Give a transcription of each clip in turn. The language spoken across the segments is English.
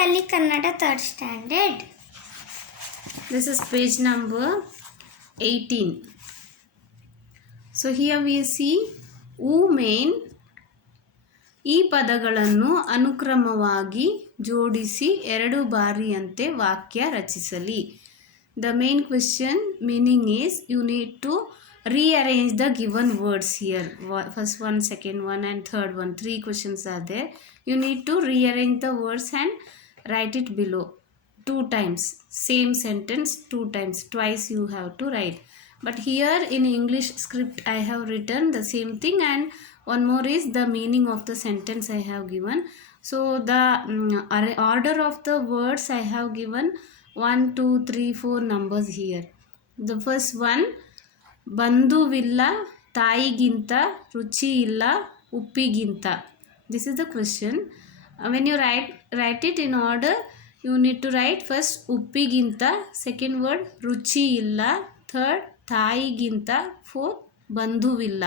Kali Kannada 3rd standard. This is page number 18. So here we see women. ಈ ಪದಗಳನ್ನು ಅನುಕ್ರಮವಾಗಿ ಜೋಡಿಸಿ 2 ಬಾರಿಯಂತೆ ವಾಕ್ಯ ರಚಿಸಲಿ. The main question meaning is you need to rearrange the given words here. First one, second one and third one. 3 questions are there. You need to rearrange the words and write it below 2 times. Same sentence 2 times. Twice you have to write. But here in English script I have written the same thing, and one more is the meaning of the sentence I have given. So the order of the words I have given 1, 2, 3, 4 numbers here. The first one, ಬಂಧುವಿಲ್ಲ ತಾಯಿಗಿಂತ ರುಚಿ ಇಲ್ಲ ಉಪ್ಪಿಗಿಂತ. This is the question. When you write it in order, you need to write first ಉಪ್ಪಿಗಿಂತ, second word ರುಚಿ ಇಲ್ಲ, third ತಾಯಿಗಿಂತ, fourth ಬಂಧುವಿಲ್ಲ.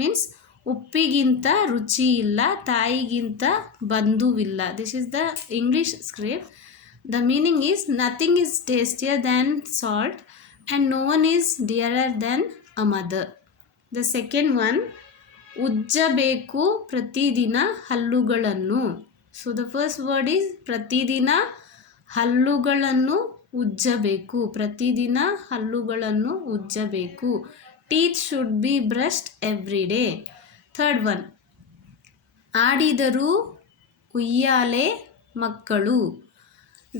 Means ಉಪ್ಪಿಗಿಂತ ರುಚಿ ಇಲ್ಲ, ತಾಯಿಗಿಂತ ಬಂಧುವಿಲ್ಲ. This is the English script. The meaning is nothing is tastier than salt and no one is dearer than a mother. The second one, ಉಜ್ಜಬೇಕು ಪ್ರತಿದಿನ ಹಲ್ಲುಗಳನ್ನು. So the first word is ಪ್ರತಿದಿನ ಹಲ್ಲುಗಳನ್ನು ಉಜ್ಜಬೇಕು. ಪ್ರತಿದಿನ ಹಲ್ಲುಗಳನ್ನು ಉಜ್ಜಬೇಕು. Teeth should be brushed every day. Third one, ಆಡಿದರು ಉಯ್ಯಾಲೆ ಮಕ್ಕಳು.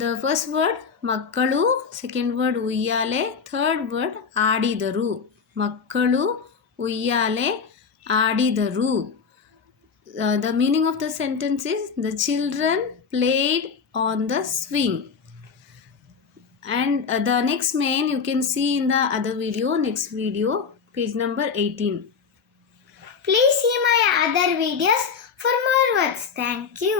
The first word ಮಕ್ಕಳು, second word ಉಯ್ಯಾಲೆ, third word ಆಡಿದರು. ಮಕ್ಕಳು ಉಯ್ಯಾಲೆ ಆಡಿದರು. The meaning of the sentence is the children played on the swing. And the next main you can see in the other video, next video, page number 18. Please see my other videos for more words. Thank you.